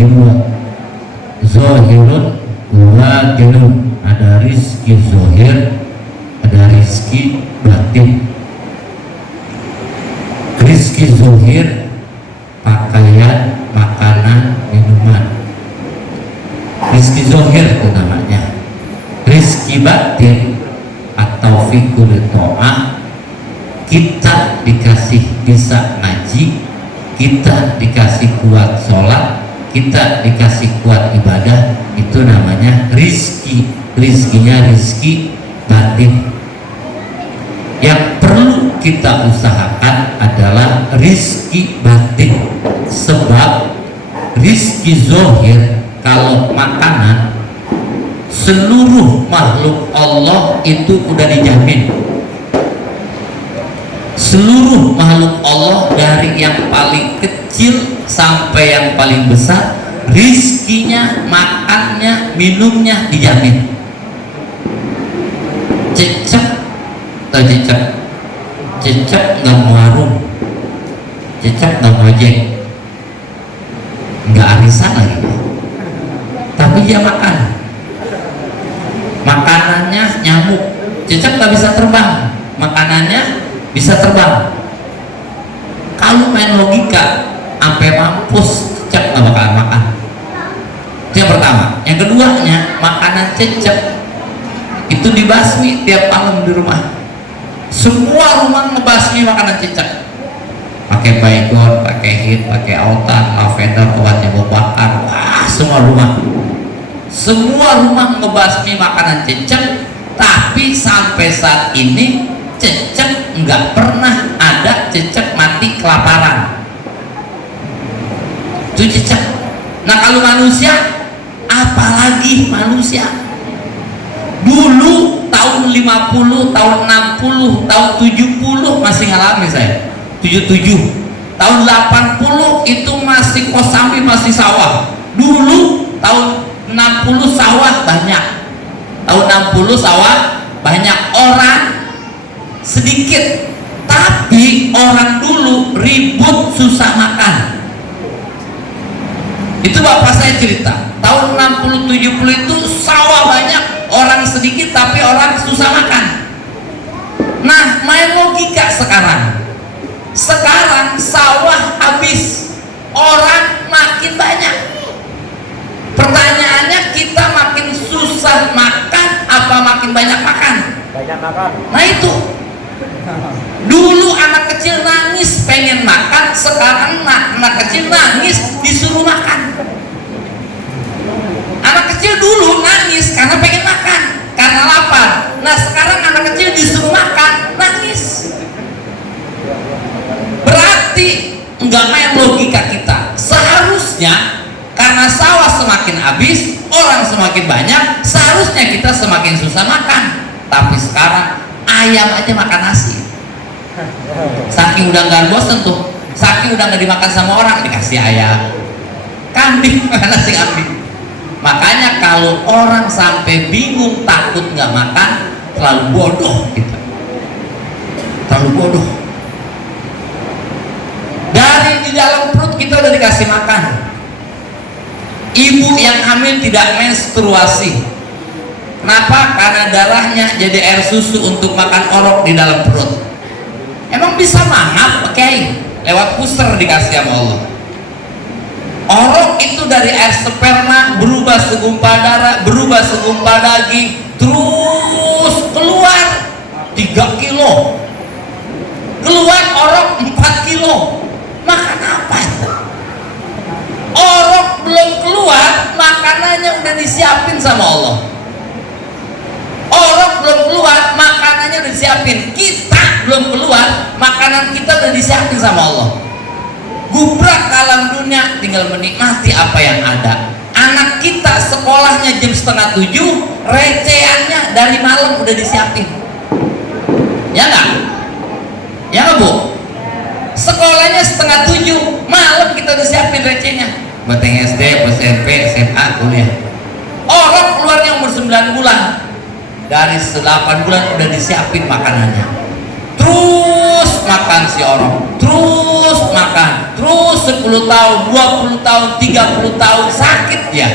dibagi dua, zohirun wa batinun. Ada rizki zohir, ada rizki batin. Rizki zohir pakaian, makanan, minuman, rizki zohir itu namanya. Rizki batin atau fikul to'ah, kita dikasih bisa ngaji, kita dikasih kuat sholat, kita dikasih kuat ibadah, itu namanya rizki. Rizkinya rizki batin. Yang perlu kita usahakan adalah rizki batin, sebab rizki zohir kalau makanan seluruh makhluk Allah itu udah dijamin. Seluruh makhluk Allah dari yang paling kecil sampai yang paling besar, rizkinya, makannya, minumnya dijamin. Cecep atau cecep nggak mau warung, cecep nggak mau ojek, nggak arisan lagi, tapi dia makan. Makanannya nyamuk, cecep nggak bisa terbang, makanannya bisa terbang. Kalau main logika sampai mampus, cecep nggak bakalan makan. Itu yang pertama. Yang keduanya, makanan cecep itu dibasmi tiap malam di rumah. Semua rumah ngebasmi makanan cecep, pakai baygon, pakai hit, pakai autan, lavender, obatnya bau bakar. Wah, semua rumah ngebasmi makanan cecep. Tapi sampai saat ini cecep nggak pernah ada cecep mati kelaparan. Itu cecep. Nah kalau manusia, apalagi manusia. Dulu tahun 50, tahun 60, tahun 70 masih ngalami saya. 77. Tahun 80 itu masih kosambi, masih sawah. Dulu tahun 60 sawah banyak. Tahun 60 sawah banyak, orang sedikit. Tapi orang dulu ribut susah makan. Itu bapak saya cerita. Tahun 60 70 itu sawah banyak, orang sedikit tapi orang susah makan. Nah, main logika sekarang. Sekarang sawah habis, orang makin banyak. Pertanyaannya, kita makin susah makan apa makin banyak makan? Banyak makan. Nah itu. Dulu anak kecil nangis pengen makan, sekarang anak kecil nangis disuruh makan. Anak kecil dulu nangis karena pengen makan, karena lapar. Nah sekarang anak kecil disuruh makan, nangis. Berarti nggak main logika kita. Seharusnya karena sawah semakin habis, orang semakin banyak, seharusnya kita semakin susah makan. Tapi sekarang ayam aja makan nasi. Saking udah nggak bosen tuh, saking udah nggak dimakan sama orang, dikasih ayam. Kambing makan nasi kambing. Makanya kalau orang sampai bingung takut nggak makan, terlalu bodoh kita. Terlalu bodoh. Dari di dalam perut kita udah dikasih makan. Ibu yang hamil tidak menstruasi. Kenapa? Karena darahnya jadi air susu untuk makan orok di dalam perut. Emang bisa mangap? Oke, lewat puser dikasih sama Allah. Orok itu dari air sperma berubah segumpal darah, berubah segumpal daging, terus keluar 3 kilo, keluar orok 4 kilo. Makan apa itu? Orok belum keluar, makanannya udah disiapin sama Allah. Orok belum keluar, makanannya udah disiapin. Kita belum keluar, makanan kita udah disiapin sama Allah. Gubrak ke alam dunia, tinggal menikmati apa yang ada. Anak kita sekolahnya jam 6:30, recehannya dari malam udah disiapin. Ya nggak? Ya nggak Bu? Sekolahnya 6:30, malam kita udah siapin recehnya. Buat yang SD, SMP, SMA, kuliah. Orang keluarnya umur 9 bulan, dari 8 bulan udah disiapin makanannya. Terus terus makan si orang, terus makan, terus 10 tahun, 20 tahun, 30 tahun sakit ya.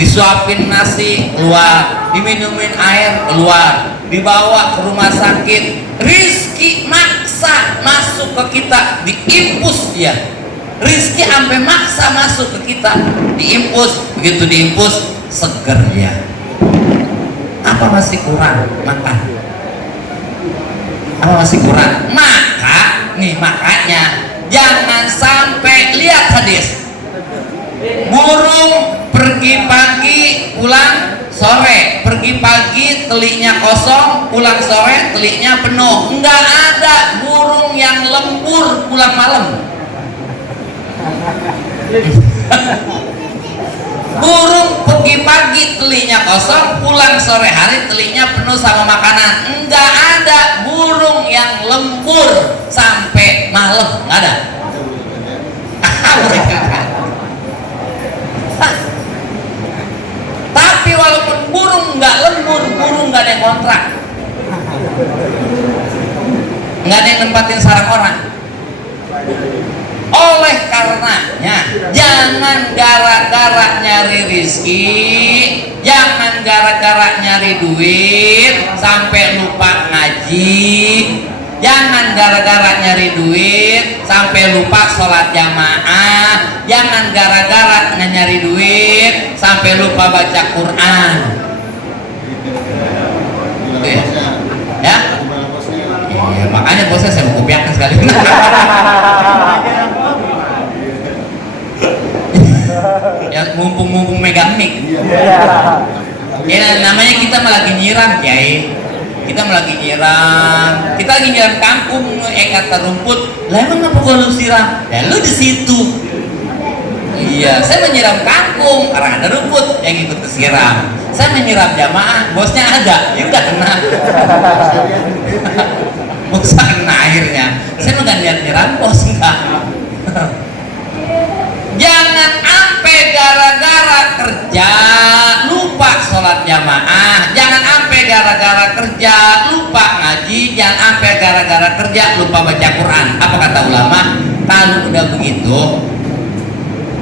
Disuapin nasi keluar, diminumin air keluar, dibawa ke rumah sakit, rizki maksa masuk ke kita, diimpus ya. Rizki sampai maksa masuk ke kita, diimpus, begitu diimpus seger ya. Apa masih kurang makan? Apa masih kurang? Makanya jangan sampai, lihat hadis, burung pergi pagi pulang sore, pergi pagi teliknya kosong, pulang sore teliknya penuh. Enggak ada burung yang lembur pulang malam. Burung pergi pagi teliknya kosong, pulang sore hari teliknya penuh sama makanan. Enggak ada burung yang lembur sampai malam, enggak ada. Tapi walaupun burung nggak lembur, burung nggak ada yang kontrak, nggak ada yang nempatin sarang orang. Oleh karenanya jangan gara-gara nyari rizki, jangan gara-gara nyari duit sampai lupa ngaji, jangan gara-gara nyari duit sampai lupa sholat jamaah, jangan gara-gara nyari duit sampai lupa baca Quran. Ya? Iya, makanya bosnya saya mau kopiakan sekali. Ya, mumpung megang mic. Ya, namanya kita lagi nyiram, Kiai. Kita lagi nyiram kangkung, kata rumput. Lah emang apa kalau siram? Ya lu di situ. Iya, saya menyiram kangkung karena ada rumput yang ikut kesiram. Saya menyiram jamaah, bosnya ada, ya udah kena. Bosnya kena airnya. Saya nggak nyiram bos, enggak. Jangan sampai gara-gara kerja lupa sholat jamaah, jangan sampai gara-gara kerja lupa ngaji, jangan sampai gara-gara kerja lupa baca Quran. Apa kata ulama? Kalau udah begitu,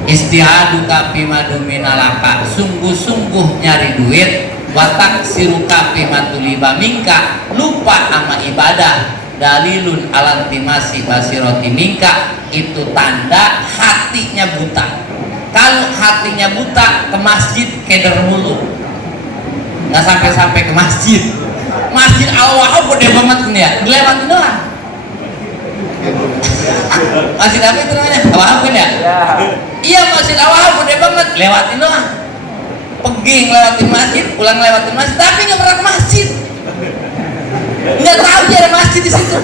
istihaduka fima duminalaka, sungguh-sungguh nyari duit, watak siruka fima tuliba minka, lupa sama ibadah, dalilun alantimasi basiroti minka, itu tanda hatinya buta. Kalau hatinya buta, ke masjid keder mulu, nggak sampai ke masjid. Masjid Al-Wahab gede banget nih ya, dilewatin doang. Masjid apa itu namanya? Al-Wahab kan ya? Iya, Masjid Al-Wahab gede banget, lewatin doang. Pergi ngelewatin masjid, pulang ngelewatin masjid, tapi nggak pernah ke masjid. Nggak tahu dia ada masjid di situ.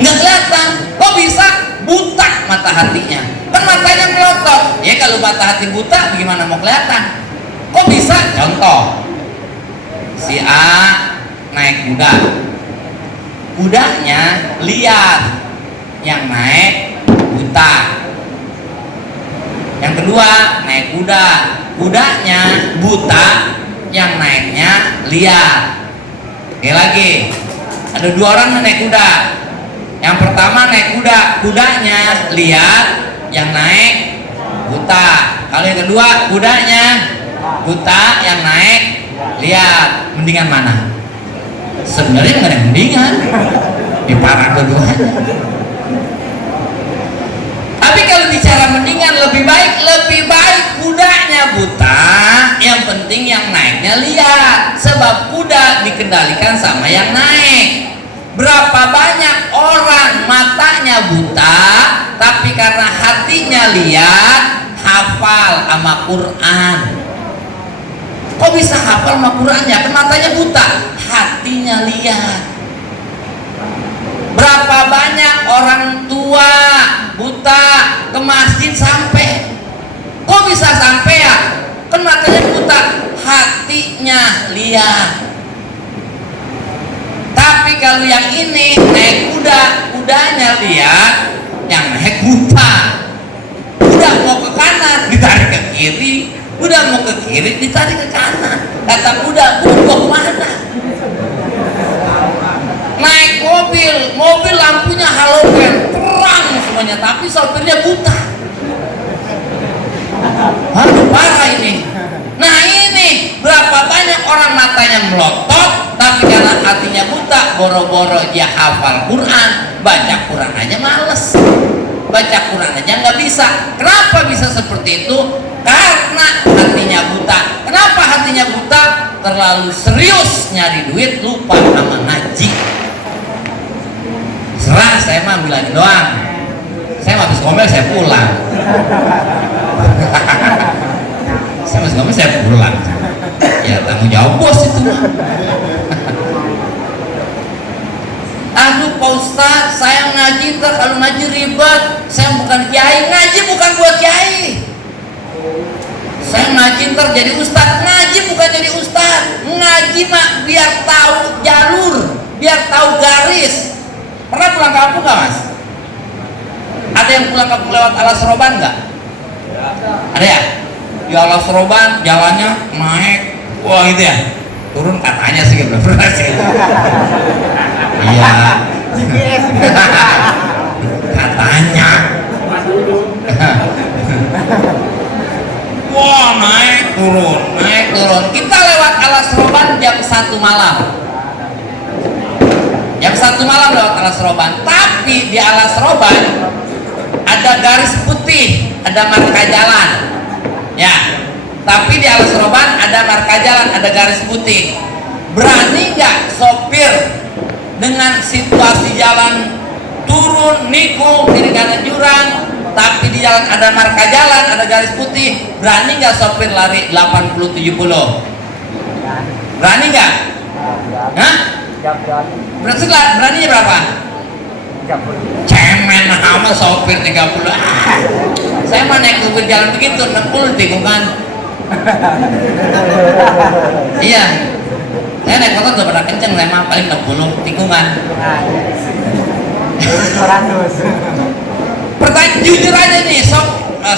Nggak kelihatan. Kok bisa? Buta mata hatinya. Kan matanya melotot. Ya kalau mata hati buta, gimana mau kelihatan? Kok bisa? Contoh, si A naik kuda, kudanya liar, yang naik buta. Yang kedua naik kuda, kudanya buta, yang naiknya liar. Oke, lagi ada dua orang naik kuda. Yang pertama naik kuda, kudanya liar, yang naik buta. Kalau yang kedua kudanya buta, yang naik liar. Mendingan mana? Sebenarnya nggak ada yang mendingan, di parah dua-duanya. Tapi kalau bicara mendingan, lebih baik kudanya buta, yang penting yang naiknya liar. Sebab kuda dikendalikan sama yang naik. Berapa banyak orang matanya buta, tapi karena hatinya liar, hafal sama Quran. Kok bisa hafal sama Qurannya? Kan matanya buta, hatinya liar. Berapa banyak orang tua buta ke masjid sampai? Kok bisa sampai ya? Kan matanya buta, hatinya liar. Tapi kalau yang ini naik kuda, kudanya lihat, yang naik buta. Kuda mau ke kanan ditarik ke kiri, kuda mau ke kiri ditarik ke kanan. Kata kuda, mau ke mana? Naik naik mobil lampunya halogen terang semuanya, tapi sopirnya buta. Aduh, parah ini. Nah ini berapa banyak orang matanya melotot, tapi karena hatinya buta, boro-boro dia hafal Quran, baca Quran aja males, baca Quran aja nggak bisa. Kenapa bisa seperti itu? Karena hatinya buta. Kenapa hatinya buta? Terlalu serius nyari duit, lupa sama ngaji. Serah, saya mah bilang doang. Saya habis ngomel saya pulang. Saya habis ngomel saya pulang. Ya tanggung jawab bos itu mah. Aduh Pak Ustadz, saya ngaji ntar kalau ngaji ribet. Saya bukan kiai, ngaji bukan buat kiai. Saya ngaji ntar jadi ustadz, ngaji bukan jadi ustadz. Ngaji mah biar tahu jalur, biar tahu garis. Pernah pulang kampung nggak mas? Ada yang pulang kampung lewat Alas Roban nggak? Ada ya? Di Alas Roban jalannya naik, wah gitu ya. Turun katanya sih belum pernah sih. Iya. Katanya. Wah naik turun. Kita lewat Alas Roban jam 1 malam. Jam 1 malam lewat Alas Roban. Tapi di Alas Roban ada garis putih, ada marka jalan. Ya. Tapi di Alas Roban ada marka jalan, ada garis putih. Berani nggak sopir dengan situasi jalan turun nikung kiri kanan jurang, tapi di jalan ada marka jalan, ada garis putih, berani nggak sopir lari 80-70? Berani nggak? Hah? Beraninya berapa? Cemen sama sopir 30. Saya mah naik ke jalan begitu 60 tikungan. Iya, saya naik motor udah pernah kenceng, saya mah paling 60 tikungan. Pertanyaan jujur aja nih, sok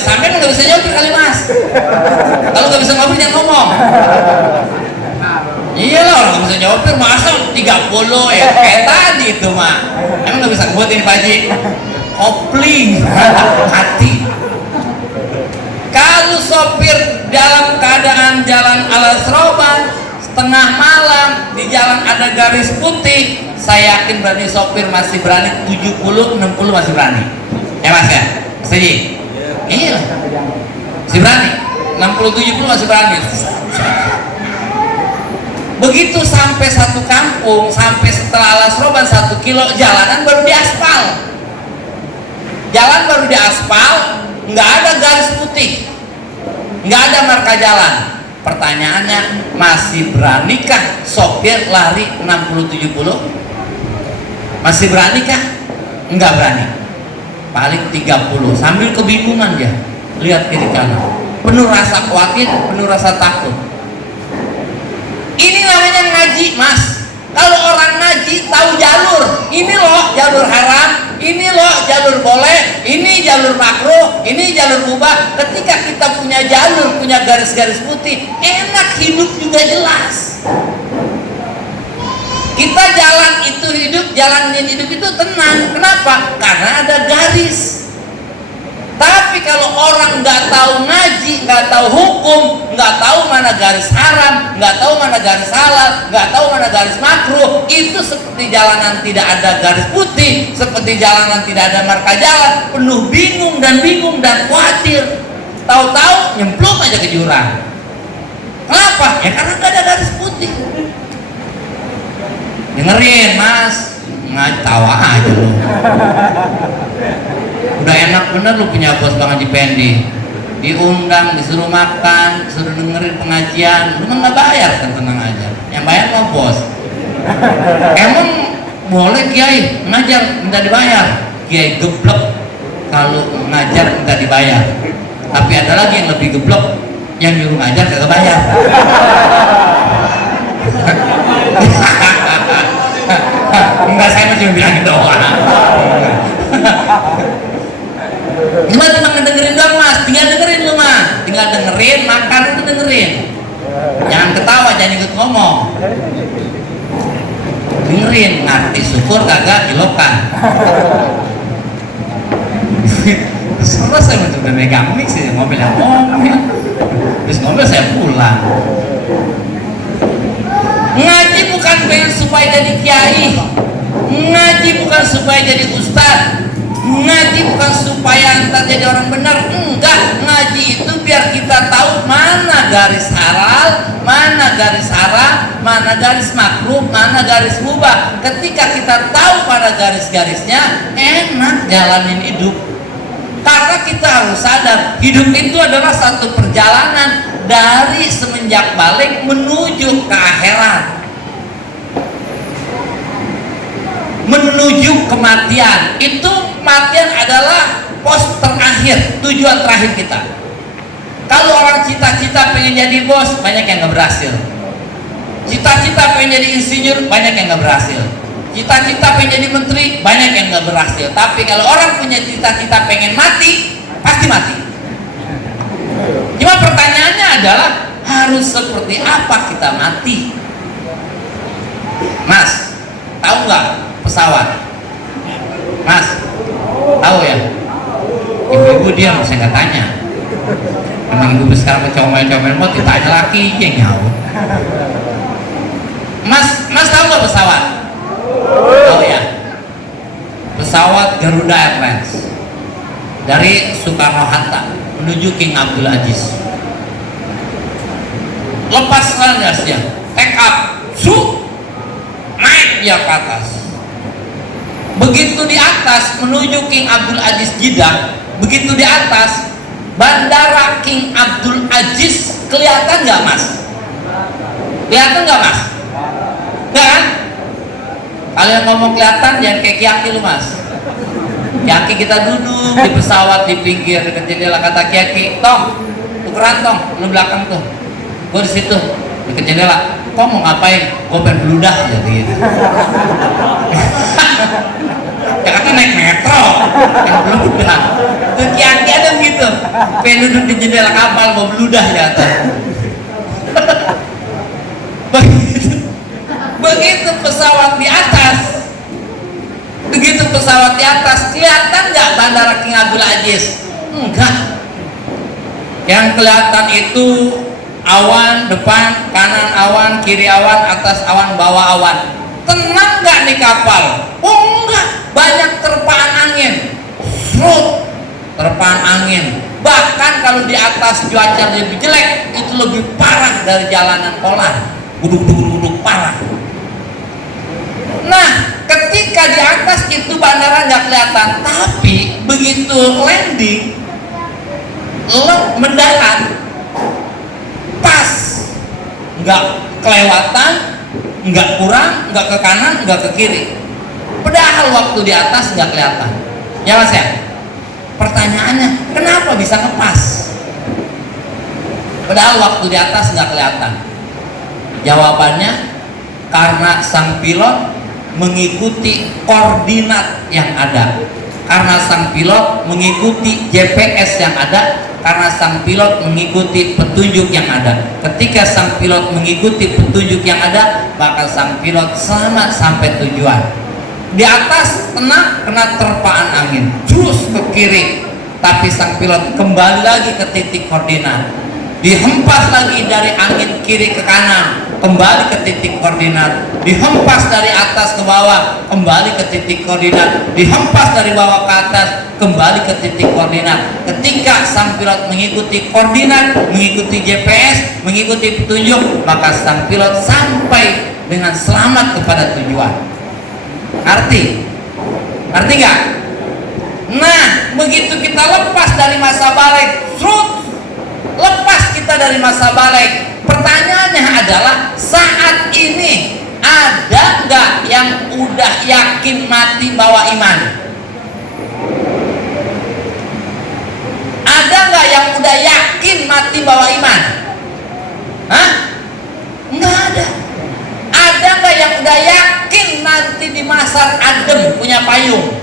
sampai nggak bisa nyopir kali mas. Kalau nggak bisa ngomong jangan ngomong. Iya lah, orang nggak bisa nyopir masa 30 ya kayak tadi itu mah. Emang nggak bisa buat ini Pak Haji? Kopling hati. Kalau sopir dalam keadaan jalan Alas Roban setengah malam di jalan ada garis putih, saya yakin berani sopir masih berani 70-60 masih berani. Ya mas ya? Setuju? Iya. Masih berani. 60-70 masih berani. Begitu sampai satu kampung, sampai setelah Alas Roban 1 kilo, jalanan baru diaspal. Jalan baru diaspal, nggak ada garis putih, nggak ada marka jalan. Pertanyaannya, masih beranikah sopir lari 60-70? Masih beranikah? Nggak berani. Paling 30 sambil kebingungan dia lihat kiri kanan, penuh rasa khawatir, penuh rasa takut. Ini namanya ngaji mas. Kalau orang ngaji tahu jalur, ini loh jalur haram, ini loh jalur boleh, ini jalur makruh, ini jalur mubah. Ketika kita punya jalur, punya garis-garis putih, enak hidup juga jelas. Kita jalan itu hidup, jalanin hidup itu tenang. Kenapa? Karena ada garis. Tapi kalau orang nggak tahu ngaji, nggak tahu hukum, nggak tahu mana garis haram, nggak tahu mana garis halal, nggak tahu mana garis makruh, itu seperti jalanan tidak ada garis putih, seperti jalanan tidak ada marka jalan, penuh bingung dan khawatir. Tahu-tahu nyemplung aja ke jurang. Kenapa? Ya karena nggak ada garis putih. Dengerin mas, nggak tawa aja lu. Udah enak bener lu punya bos Bang Haji Pendi, diundang, disuruh makan, disuruh dengerin pengajian, lu kan nggak bayar kan, tenang aja. Yang bayar mau bos. Emang boleh kiai ngajar minta dibayar? Kiai geblek kalau ngajar minta dibayar. Tapi ada lagi yang lebih geblek, yang nyuruh ngajar kagak bayar. Enggak, saya masih bilang doang. Cuma dengerin doang mas, tinggal dengerin lu mah, tinggal dengerin, makan itu dengerin, jangan ketawa, jangan ikut ngomong. dengerin, ngerti syukur kagak ilokan. Terus saya mencoba megang mic sih, ngomel yang ngomel. Terus ngomel saya pulang. Ngaji bukan pengen supaya jadi kiai, ngaji bukan supaya jadi ustad, ngaji bukan supaya ntar jadi orang benar. Enggak, ngaji itu biar kita tahu mana garis halal, mana garis haram, mana garis makruh, mana garis mubah. Ketika kita tahu pada garis-garisnya, enak jalanin hidup. Karena kita harus sadar hidup itu adalah satu perjalanan dari semenjak balik menuju ke akhirat, menuju kematian. Itu kematian adalah pos terakhir, tujuan terakhir kita. Kalau orang cita-cita pengen jadi bos, banyak yang nggak berhasil. Cita-cita pengen jadi insinyur, banyak yang nggak berhasil. Cita-cita pengen jadi menteri, banyak yang nggak berhasil. Tapi kalau orang punya cita-cita pengen mati, pasti mati. Cuma pertanyaannya adalah harus seperti apa kita mati? Mas, tahu nggak pesawat? Mas, tahu ya? Ibu-ibu dia saya nggak tanya. Emang ibu sekarang comel-comel mau ditanya lagi yang nyawa. Mas tahu nggak pesawat? Tahu ya? Pesawat Garuda Airlines dari Soekarno-Hatta menuju King Abdul Aziz. Lepas landasnya, take up, naik dia ke atas. Begitu di atas menuju King Abdul Aziz Jeddah, begitu di atas Bandara King Abdul Aziz, kelihatan nggak mas? Kelihatan nggak mas? Nggak kan? Kalian ngomong kelihatan jangan kayak Kiaki lu mas. Kiaki kita duduk di pesawat di pinggir dekat jendela, kata Kiaki, tong, tukeran tong, lu belakang tuh, gue di situ dekat jendela. Kok mau ngapain? Gue pengen beludah jadi gitu. Ya kata naik metro, pengen beludah. Tuh Kiaki ada gitu, pengen duduk di jendela kapal mau beludah ya. Begitu pesawat di atas, begitu pesawat di atas, kelihatan nggak Bandara King Abdul Aziz? Enggak. Yang kelihatan itu awan depan, kanan awan, kiri awan, atas awan, bawah awan. Tenang nggak nih kapal? Oh enggak, banyak terpaan angin. Serut, terpaan angin. Bahkan kalau di atas cuaca lebih jelek, itu lebih parah dari jalanan kolar. Guduk parah. Nah, ketika di atas itu bandara nggak kelihatan, tapi begitu landing, lo mendarat, pas, nggak kelewatan, nggak kurang, nggak ke kanan, nggak ke kiri. Padahal waktu di atas nggak kelihatan. Ya mas ya. Pertanyaannya, kenapa bisa ngepas? Padahal waktu di atas nggak kelihatan. Jawabannya, karena sang pilot mengikuti koordinat yang ada, karena sang pilot mengikuti GPS yang ada, karena sang pilot mengikuti petunjuk yang ada. Ketika sang pilot mengikuti petunjuk yang ada, maka sang pilot selamat sampai tujuan. Di atas tenang, kena terpaan angin, terus ke kiri, tapi sang pilot kembali lagi ke titik koordinat. Dihempas lagi dari angin kiri ke kanan, kembali ke titik koordinat. Dihempas dari atas ke bawah, kembali ke titik koordinat. Dihempas dari bawah ke atas, kembali ke titik koordinat. Ketika sang pilot mengikuti koordinat, mengikuti GPS, mengikuti petunjuk, maka sang pilot sampai dengan selamat kepada tujuan. Arti nggak? Nah, begitu kita lepas dari masa balik, lepas kita dari masa balik, pertanyaannya adalah saat ini ada nggak yang udah yakin mati bawa iman? Ada nggak yang udah yakin mati bawa iman? Hah? Nggak ada. Ada nggak yang udah yakin nanti di masar adem punya payung?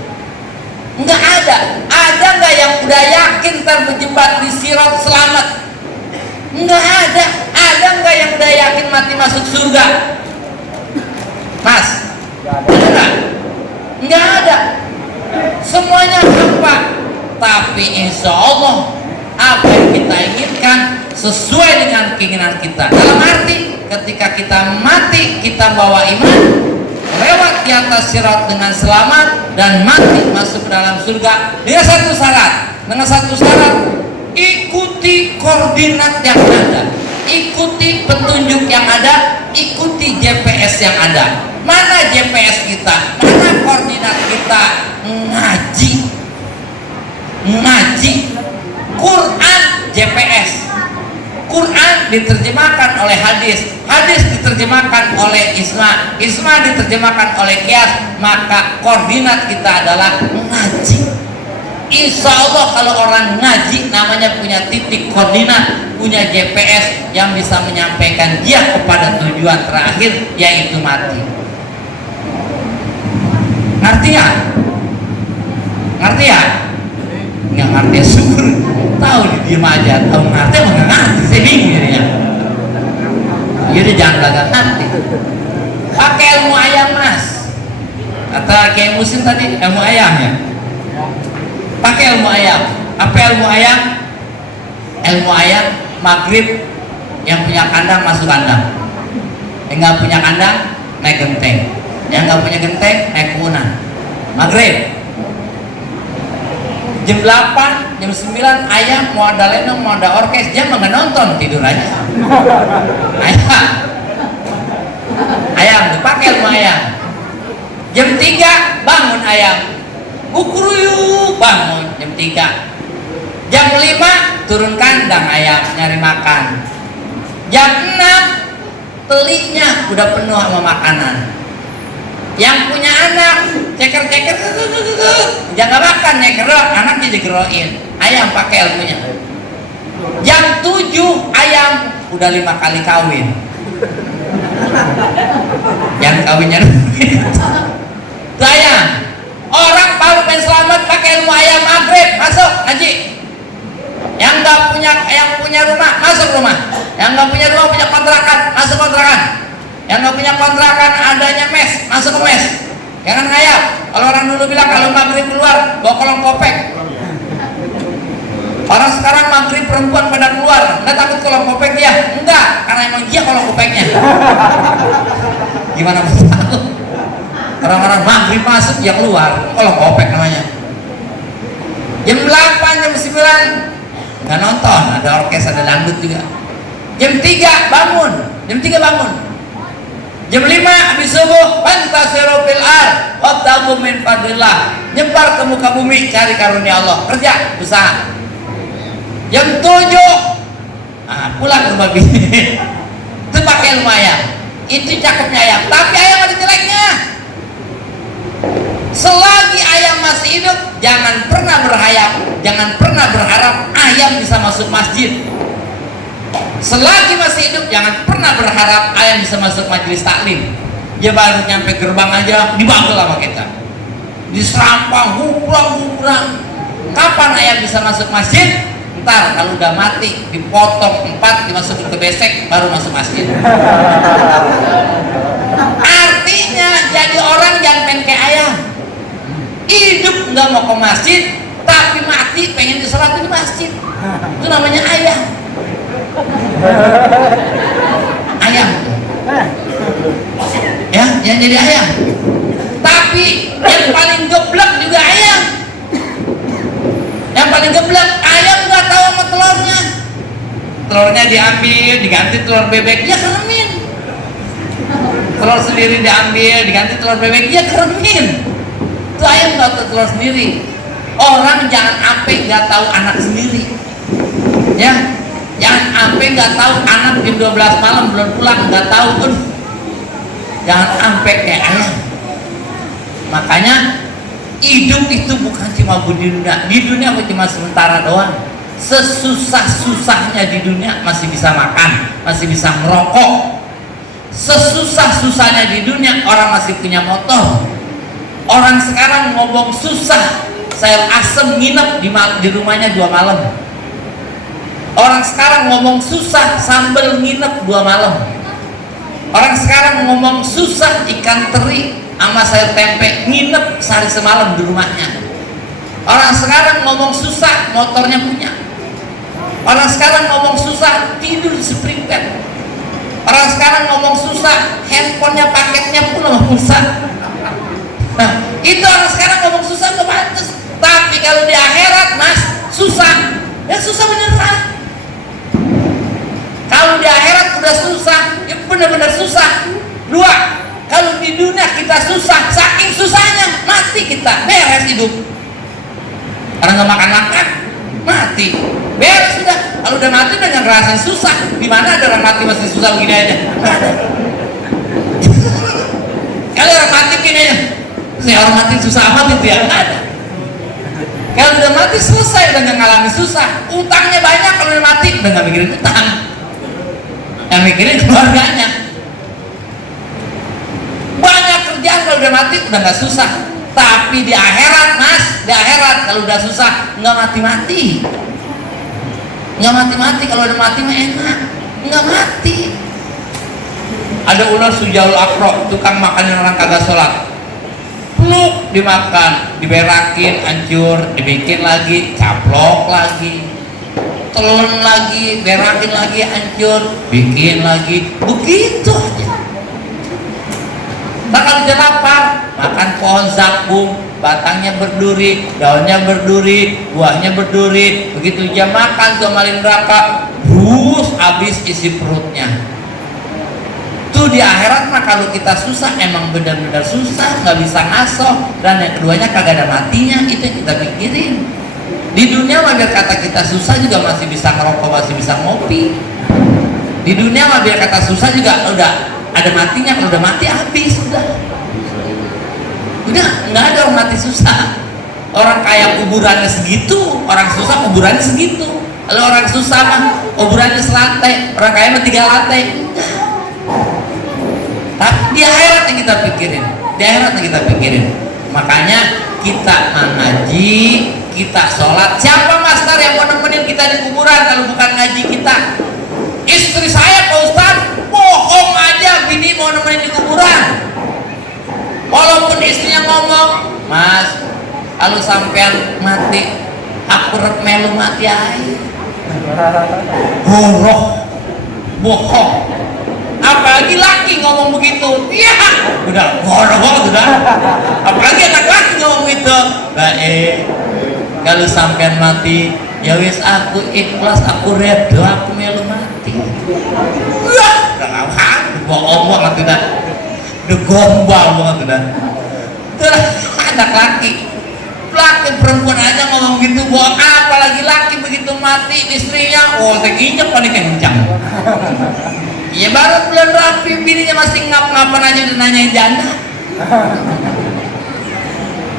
Nggak ada. Ada nggak yang udah yakin terjebak di sirat selamat? Nggak ada. Ada nggak yang udah yakin mati masuk surga? Mas, Ada nggak? Nggak ada. Semuanya hampa. Tapi insya Allah apa yang kita inginkan sesuai dengan keinginan kita. Dalam arti ketika kita mati kita bawa iman, lewat di atas sirat dengan selamat dan mati masuk ke dalam surga dengan satu syarat. Dengan satu syarat, ikuti koordinat yang ada, ikuti petunjuk yang ada, ikuti GPS yang ada. Mana GPS kita? Mana koordinat kita? Ngaji Quran GPS. Quran diterjemahkan oleh hadis, hadis diterjemahkan oleh isma, isma diterjemahkan oleh qiyas. Maka koordinat kita adalah ngaji. Insya Allah kalau orang ngaji namanya punya titik koordinat, punya GPS yang bisa menyampaikan dia kepada tujuan terakhir, yaitu mati. Ngerti ya? Ngerti ya? Nggak ngerti ya syukur. Tahu diem aja, tahu ngerti apa nggak ngerti? Saya bingung jadinya. Jadi jangan gagal ngerti. Pakai ilmu ayam mas. Kata kayak musim tadi ilmu ayam ya. Pakai ilmu ayam. Apa ilmu ayam? Ilmu ayam maghrib yang punya kandang masuk kandang, yang nggak punya kandang naik genteng, yang nggak punya genteng naik kubunan. Maghrib jam 8, jam 9 ayam mau ada lenong, mau ada orkes, dia nggak nonton, tidur aja. Ayam dipakai ilmu ayam. Jam 3 bangun ayam, kukuruyuk bangun jam 3. Jam 5 turun kandang ayam nyari makan. Jam 6 teliknya udah penuh sama makanan. Yang punya anak ceker-ceker jangan makan ya, gerok anaknya digerokin. Ayam pakai ilmunya. Jam 7 ayam udah 5 kali kawin. Yang kawinnya itu ayam. Orang baru pengen selamat pakai ilmu ayam maghrib masuk ngaji. Yang nggak punya, yang punya rumah masuk rumah. Yang nggak punya rumah punya kontrakan masuk kontrakan. Yang nggak punya kontrakan adanya mes masuk ke mes. Jangan ngayap. Kalau orang dulu bilang kalau maghrib keluar bawa kolong kopek. Orang sekarang maghrib perempuan pada keluar, nggak takut kolong kopek dia? Enggak, karena emang dia kolong kopeknya. Gimana bisa takut? Orang-orang maghrib masuk dia keluar, kolong kopek namanya. Jam 8, jam 9 nggak nonton, ada orkes, ada dangdut juga. Jam 3 bangun, jam 3 bangun. Jam 5 habis subuh, fantasiru fil ardh wabtaghu min fadlillah. Nyebar ke muka bumi cari karunia Allah, kerja, usaha. Jam 7 pulang ke rumah bini. Itu pakai ilmu ayam. Itu cakepnya ayam, tapi ayam ada jeleknya. Selagi ayam masih hidup, jangan pernah jangan pernah berharap ayam bisa masuk masjid. Selagi masih hidup, jangan pernah berharap ayam bisa masuk majelis taklim. Dia baru nyampe gerbang aja dibantul sama kita, diserampang, hubrang. Kapan ayam bisa masuk masjid? Ntar kalau udah mati dipotong 4, dimasukin ke besek, baru masuk masjid. Artinya jadi orang yang pengen kayak ayam, hidup nggak mau ke masjid, tapi mati pengen disolatin di masjid. Itu namanya ayam. Ayam ya, yang jadi ayam. Tapi yang paling geblek juga ayam. Yang paling geblek ayam nggak tahu sama telurnya. Telurnya diambil diganti telur bebek, ya keremin. Telur sendiri diambil diganti telur bebek, ya keremin. Itu ayam nggak tahu telur sendiri. Orang jangan sampai nggak tahu anak sendiri, ya. Jangan sampai nggak tahu anak jam 12 malam belum pulang, nggak tahu pun. Jangan sampai kayak ayam. Makanya hidup itu bukan cuma di dunia. Di dunia cuma sementara doang. Sesusah-susahnya di dunia masih bisa makan, masih bisa merokok. Sesusah-susahnya di dunia orang masih punya motor. Orang sekarang ngomong susah, sayur asem nginep di rumahnya 2 malam. Orang sekarang ngomong susah, sambal nginep 2 malam. Orang sekarang ngomong susah, ikan teri sama sayur tempe, nginep sehari semalam di rumahnya. Orang sekarang ngomong susah, motornya punya. Orang sekarang ngomong susah, tidur di spring bed. Orang sekarang ngomong susah, handphonenya paketnya pun sama pulsa. Nah, itu orang sekarang ngomong susah nggak pantas. Tapi kalau di akhirat, Mas, susah. Ya susah beneran. Kalau di akhirat udah susah, ya benar-benar susah. Dua, kalau di dunia kita susah, saking susahnya mati kita, beres hidup. Orang nggak makan-makan, mati, beres sudah. Kalau udah mati udah nggak ngerasain susah. Di mana ada orang mati masih susah begini aja? Nggak ada. Kalau orang mati begini aja, saya orang mati susah amat itu ya? Nggak ada. Kalau udah mati selesai, udah nggak ngalamin susah. Utangnya banyak, kalau udah mati udah nggak mikirin utang, yang mikirin keluarganya. Banyak kerjaan kalau udah mati udah nggak susah. Tapi di akhirat, Mas, di akhirat kalau udah susah nggak mati-mati, nggak mati-mati. Kalau udah mati mah enak, nggak mati. Ada ular sujaul akro, tukang makanin orang kagak sholat, peluk dimakan, diberakin, hancur, dibikin lagi, caplok lagi, telan lagi, berakin lagi, hancur, bikin lagi, begitu aja. Tak kalau dia lapar, makan pohon zakkum, batangnya berduri, daunnya berduri, buahnya berduri. Begitu dia makan tuh malin neraka, bus habis isi perutnya. Tuh di akhirat mah kalau kita susah emang benar-benar susah, nggak bisa ngasoh. Dan yang keduanya kagak ada matinya, itu yang kita pikirin. Di dunia mah biar kata kita susah juga masih bisa ngerokok, masih bisa ngopi. Di dunia mah biar kata susah juga udah ada matinya. Kalau udah mati habis udah nggak ada orang mati susah. Orang kaya kuburannya segitu, orang susah kuburannya segitu. Kalau orang susah mah kuburannya selantai, orang kaya mah 3 lantai. Tapi di akhirat yang kita pikirin, di akhirat yang kita pikirin. Makanya kita ngaji, kita sholat. Siapa master yang mau nemenin kita di kuburan kalau bukan ngaji kita? Istri saya Pak Ustaz, bohong aja bini mau nemenin di kuburan. Walaupun istrinya ngomong, Mas, kalau sampean mati, aku rek melu mati aja. Horoh, bohong. Apalagi laki ngomong begitu, iya, udah horoh banget udah. Apalagi anak laki ngomong begitu, baik. Kalau sampean mati, ya wis aku ikhlas, aku redo, aku melu mati. Wah, udah ngawang, bohong banget udah. Udah gombal banget udah. Anak laki perempuan aja ngomong gitu, bohong. Apalagi laki begitu mati istrinya, oh saya injek paling kencang. Ya baru bulan rapi, bininya masih ngap-ngapan aja udah nanyain janda.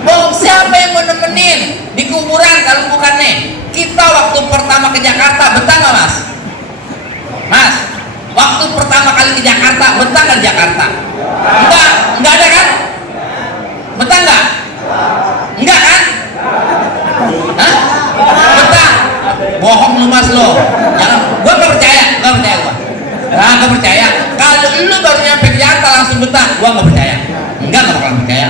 Bohong, siapa yang mau nemenin di kuburan kalau bukan nih? Kita waktu pertama ke Jakarta, betah nggak Mas? Mas, waktu pertama kali ke Jakarta, betah nggak di Jakarta? Enggak ada kan? Betah nggak? Enggak kan? Hah? Betah? Bohong lu Mas lo. Jangan, gua nggak percaya gua. Nggak percaya. Kalau lu baru nyampe ke Jakarta langsung betah, gua nggak percaya. Enggak bakalan percaya.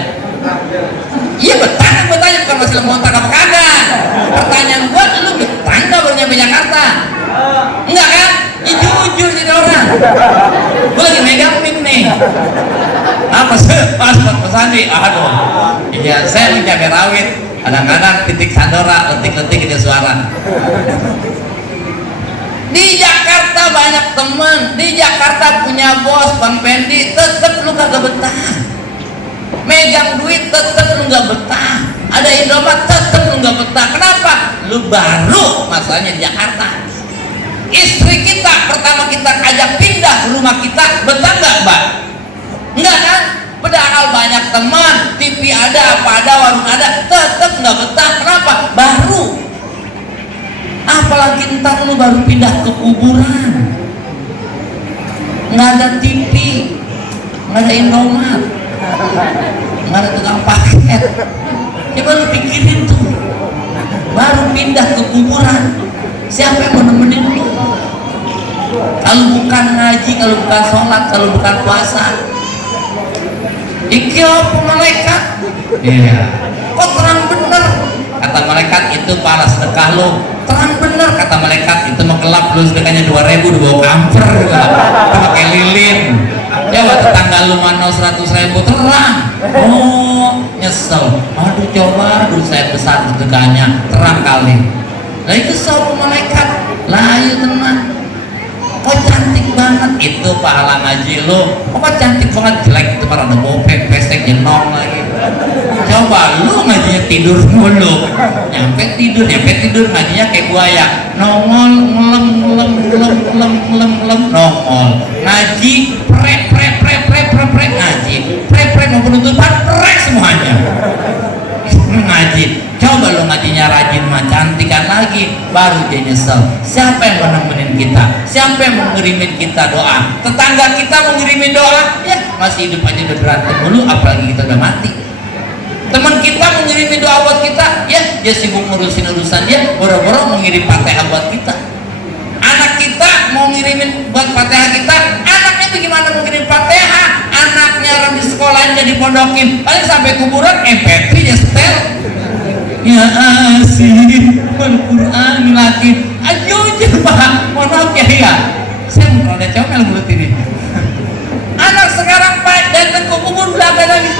Iya betah kan, betahnya bukan masalah montar apa kagak. Pertanyaan gua, lu betah nggak baru nyampe Jakarta? Enggak kan? Ya jujur jadi orang. Gua lagi megang mic nih. Apa sih? Pas Pak Sandi. Aduh. Iya, saya menjaga rawit. Kadang-kadang titik sandora, letik-letik ada suara. Di Jakarta banyak teman, di Jakarta punya bos, Bang Pendi, tetep lu kagak betah. Megang duit tetep lu gak betah. Ada Indomaret tetep lu gak betah. Kenapa? Lu baru masalahnya di Jakarta. Istri kita pertama kita ajak pindah ke rumah kita, betah gak Mbak? Enggak kan? Padahal banyak teman, TV ada, apa ada, warung ada, tetep gak betah. Kenapa? Baru. Apalagi ntar lu baru pindah ke kuburan, nggak ada TV, nggak ada Indomaret, nggak ada tukang paket. Coba lu pikirin tuh, baru pindah ke kuburan, siapa yang mau nemenin lu? Kalau bukan ngaji, kalau bukan sholat, kalau bukan puasa. Iki apa malaikat? Iya. Kok terang bener? Kata malaikat, itu pahala sedekah lo. Terang bener, kata malaikat, itu mah gelap lo, sedekahnya 2.000 dibawa kamper juga. Pakai lilin. Ya waktu tetangga lu mana 100.000 terang. Oh, nyesel. Aduh coba, aduh saya besar sedekahnya, terang kali. Nah itu seorang malaikat. Lah ayo teman. Kok cantik banget itu pahala ngaji lo. Kok cantik banget, jelek itu para ada bopek, pesek, jenong lagi. Coba lu ngajinya tidur mulu, nyampe tidur ngajinya kayak buaya, nongol ngelem nongol ngaji pre ngaji mau penutupan prek semuanya ngaji. Coba lu ngajinya rajin mah cantikan lagi, baru dia nyesel. Siapa yang menemenin kita? Siapa yang mengirimin kita doa? Tetangga kita mengirimin doa, ya masih hidup aja udah berantem mulu, apalagi kita udah mati. Teman kita mengirimin doa buat kita, ya dia sibuk ngurusin urusan dia, boro-boro mengirim Fatihah buat kita. Anak kita mau ngirimin buat Fatihah kita, anaknya bagaimana mau ngirim Fatihah? Anaknya orang di sekolah jadi pondokin, paling sampai kuburan MP3 ya setel. Ya asih Al-Quran lagi ayo Pak, mohon maaf ya saya mau ada comel mulut ini. Anak sekarang Pak datang ke kubur belakang lagi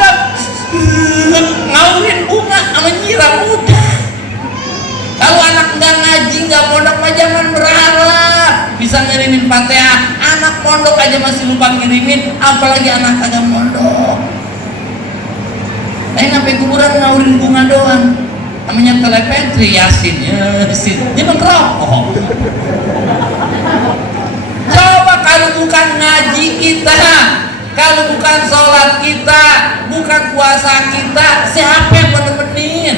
ngaurin bunga sama nyiram udah. Kalau anak nggak ngaji nggak pondok mah jangan berharap bisa ngirimin Fatihah. Anak pondok aja masih lupa ngirimin, apalagi anak kagak pondok. Sampai kuburan ngaurin bunga doang, namanya telepetri. Yasin dia mengerokok. Coba kalau bukan ngaji kita, kalau bukan sholat kita, bukan puasa kita, siapa yang menemenin?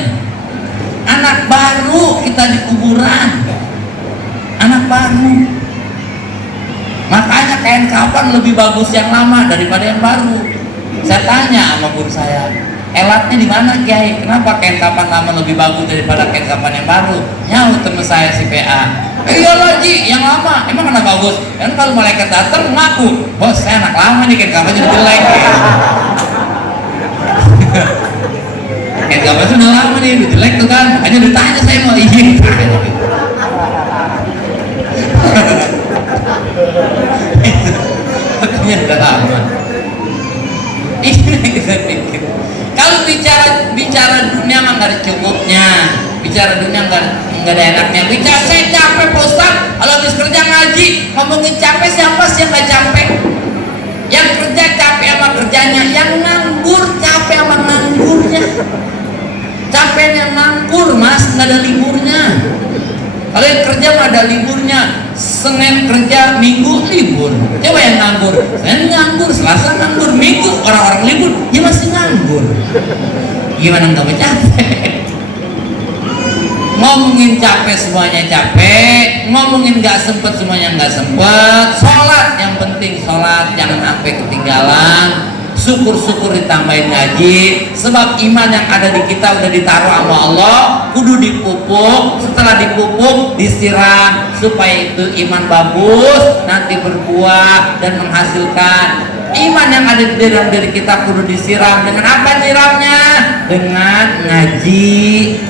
Anak baru kita di kuburan, anak baru. Makanya kain kapan lebih bagus yang lama daripada yang baru. Saya tanya sama guru saya, elatnya di mana Kiai? Kenapa kain kapan lama lebih bagus daripada kain kapan yang baru? Nyaut teman saya si PA. Iyalah Ji, yang lama. Emang kenapa bagus? Kan kalau malaikat datang ngaku, bos saya anak lama nih, kain kapannya udah jelek. Kain kapan sudah lama nih, udah jelek tuh kan. Hanya ditanya saya mau izin. Makanya udah lama. Ini kita pikir. Kalau bicara dunia mah nggak ada cukupnya. Bicara dunia nggak ada enaknya. Bicara saya capek Pak Ustaz, kalau habis kerja ngaji ngomongin capek, siapa sih yang nggak capek? Yang kerja capek sama kerjanya, yang nganggur capek sama nganggurnya. Capeknya nganggur mas, nggak ada liburnya. Kalau yang kerja mah ada liburnya. Senin kerja, Minggu libur. Coba yang nganggur, Senin nganggur, Selasa nganggur, Minggu orang-orang libur, dia masih nganggur. Gimana nggak capek? Ngomongin capek semuanya capek, ngomongin nggak sempet semuanya nggak sempet. Sholat yang penting sholat, jangan sampai ketinggalan. Syukur-syukur ditambahin ngaji, sebab iman yang ada di kita udah ditaruh sama Allah, kudu dipupuk. Setelah dipupuk disiram supaya itu iman bagus, nanti berbuah dan menghasilkan. Iman yang ada di dalam diri kita kudu disiram. Dengan apa nyiramnya? Dengan ngaji,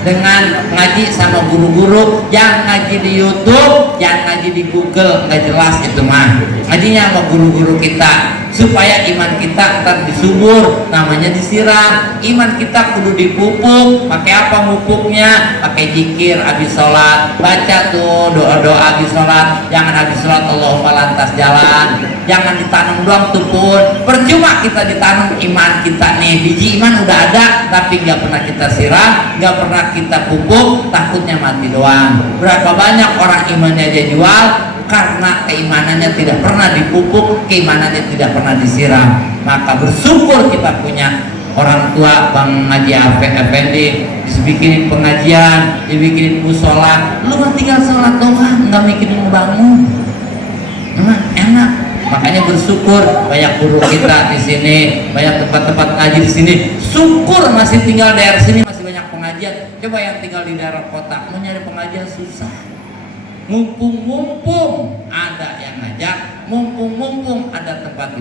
dengan ngaji sama guru-guru. Jangan ngaji di YouTube, jangan ngaji di Google, nggak jelas itu mah. Ngajinya sama guru-guru kita, supaya iman kita ntar disubur, namanya disiram. Iman kita kudu dipupuk. Pakai apa mupuknya? Pakai zikir habis sholat, baca tuh doa-doa habis sholat. Jangan habis sholat Allahumma lantas jalan, jangan ditanam doang tuh pun. Percuma kita ditanam iman kita nih, biji iman udah ada tapi nggak pernah kita siram, nggak pernah kita pupuk, takutnya mati doang. Berapa banyak orang imannya aja jual karena keimanannya tidak pernah dipupuk, keimanannya tidak pernah disiram. Maka bersyukur kita punya orang tua Bang Haji Effendi, dibikinin pengajian, dibikinin musola, lu kan tinggal sholat doang, nggak mikirin ngebangun. Enak. Makanya bersyukur banyak guru kita di sini, banyak tempat-tempat ngaji di sini. Syukur masih tinggal daerah sini masih banyak pengajian. Coba yang tinggal di daerah kota mau nyari pengajian susah. Mumpung ada yang ngajak, mumpung ada tempat tempat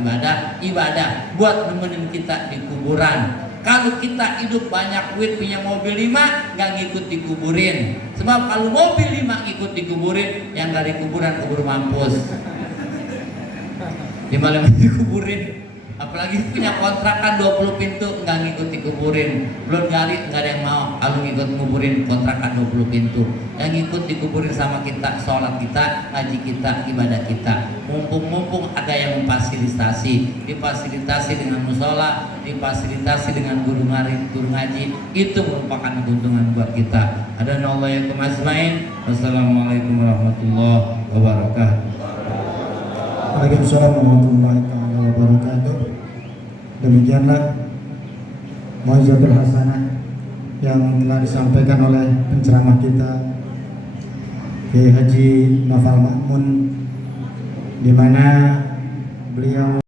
ibadah buat nemenin kita di kuburan. Kalau kita hidup banyak duit, punya mobil 5, nggak ngikut dikuburin. Sebab kalau mobil 5 ngikut dikuburin, yang dari kuburan kubur mampus. 5 dikuburin. Apalagi punya kontrakan 20 pintu, nggak ngikut dikuburin. Belum gari, nggak ada yang mau kalau ngikut nguburin kontrakan 20 pintu. Yang ngikut dikuburin sama kita, sholat kita, haji kita, ibadah kita. Mumpung ada yang memfasilitasi, difasilitasi dengan musola, difasilitasi dengan guru ngaji, itu merupakan keuntungan buat kita. Ada Allah yang kemasmain. Wassalamualaikum warahmatullahi wabarakatuh. Waalaikumsalam warahmatullahi wabarakatuh. Demikianlah Mau'izatul Hasanah yang telah disampaikan oleh penceramah kita Kiai Haji Nofal Ma'mun, di mana beliau